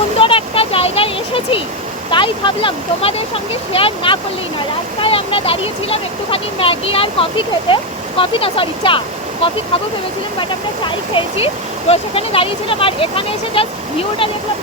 সুন্দর একটা জায়গায় এসেছি, তাই ভাবলাম তোমাদের সঙ্গে শেয়ার না করলেই না। রাস্তায় আমরা দাঁড়িয়েছিলাম একটুখানি ম্যাগি আর কফি খেতে, চা কফি খাবো ভেবেছিলাম, বাট আমরা চাই খেয়েছি। তো সেখানে দাঁড়িয়েছিলাম আর এখানে এসে জাস্ট ভিউটা দেখলাম,